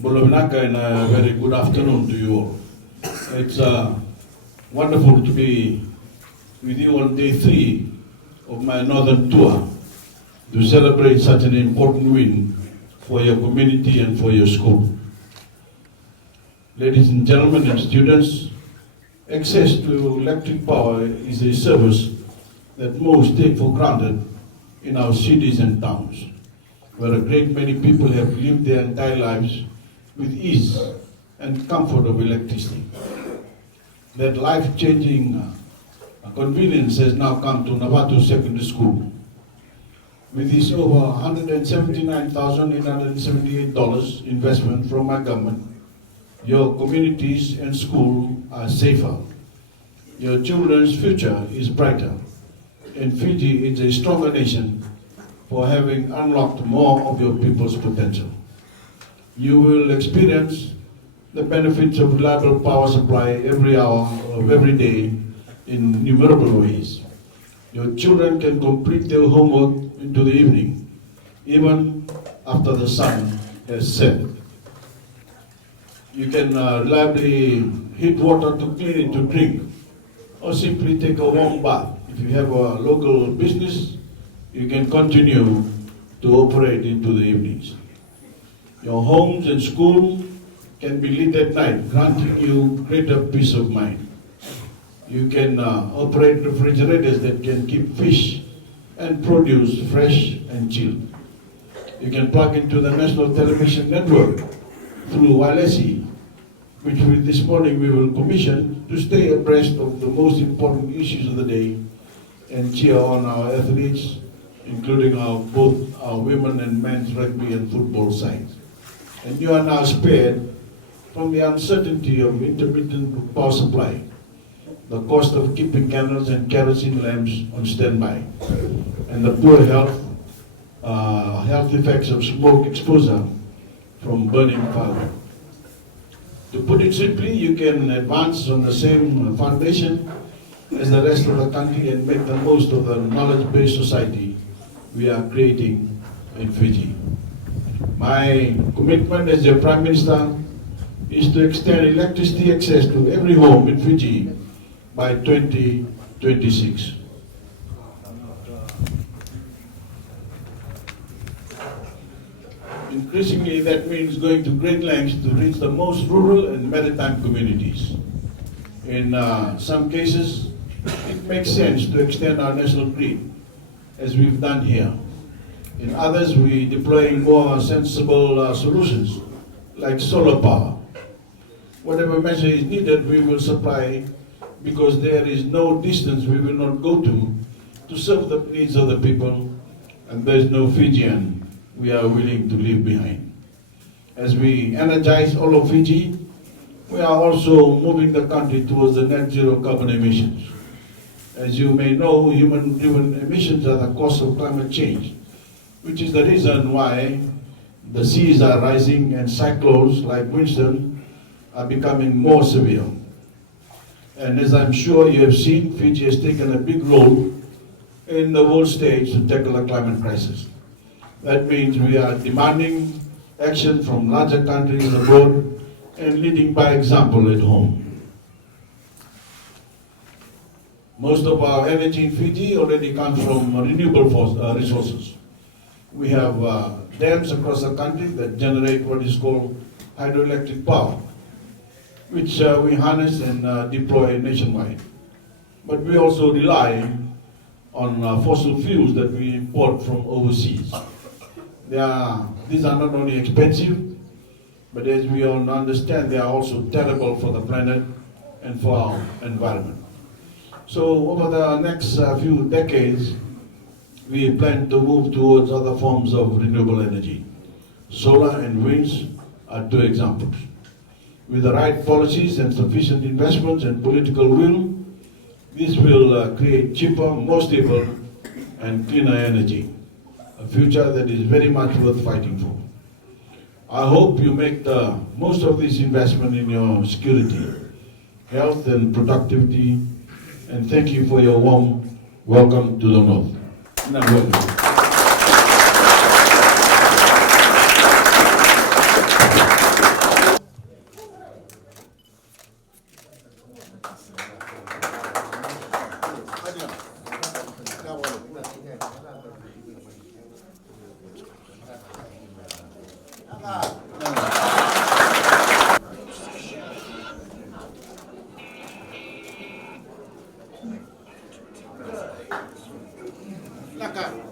Bulavinaka, and a very good afternoon to you all. It's wonderful to be with you on day 3 of my northern tour to celebrate such an important win for your community and for your school. Ladies and gentlemen and students, access to electric power is a service that most take for granted in our cities and towns, where a great many people have lived their entire lives with ease and comfort of electricity. That life-changing convenience has now come to Navatu Secondary School. With this over $179,878 investment from my government, your communities and school are safer. Your children's future is brighter. And Fiji is a stronger nation for having unlocked more of your people's potential. You will experience the benefits of reliable power supply every hour of every day in innumerable ways. Your children can complete their homework into the evening, even after the sun has set. You can reliably heat water to clean it to drink, or simply take a warm bath. If you have a local business, you can continue to operate into the evenings. Your homes and schools can be lit at night, granting you greater peace of mind. You can operate refrigerators that can keep fish and produce fresh and chilled. You can plug into the national television network through Voreqe, which this morning we will commission to stay abreast of the most important issues of the day and cheer on our athletes, including both our women and men's rugby and football sides. And you are now spared from the uncertainty of intermittent power supply, the cost of keeping candles and kerosene lamps on standby, and the poor health effects of smoke exposure from burning firewood. To put it simply, you can advance on the same foundation as the rest of the country and make the most of the knowledge-based society we are creating in Fiji. My commitment as your Prime Minister is to extend electricity access to every home in Fiji by 2026. Increasingly, that means going to great lengths to reach the most rural and maritime communities. In some cases, it makes sense to extend our national grid, as we've done here. In others, we're deploying more sensible solutions, like solar power. Whatever measure is needed, we will supply, because there is no distance we will not go to serve the needs of the people, and there's no Fijian we are willing to leave behind. As we energize all of Fiji, we are also moving the country towards the net zero carbon emissions. As you may know, human-driven emissions are the cause of climate change, which is the reason why the seas are rising and cyclones like Winston are becoming more severe. And as I'm sure you have seen, Fiji has taken a big role in the world stage to tackle the climate crisis. That means we are demanding action from larger countries abroad and leading by example at home. Most of our energy in Fiji already comes from renewable resources. We have dams across the country that generate what is called hydroelectric power, which we harness and deploy nationwide. But we also rely on fossil fuels that we import from overseas. These are not only expensive, but as we all understand, they are also terrible for the planet and for our environment. So over the next few decades, we plan to move towards other forms of renewable energy. Solar and winds are 2 examples. With the right policies and sufficient investments and political will, this will create cheaper, more stable, and cleaner energy, a future that is very much worth fighting for. I hope you make the most of this investment in your security, health and productivity, and thank you for your warm welcome to the North. Navatu. Laka.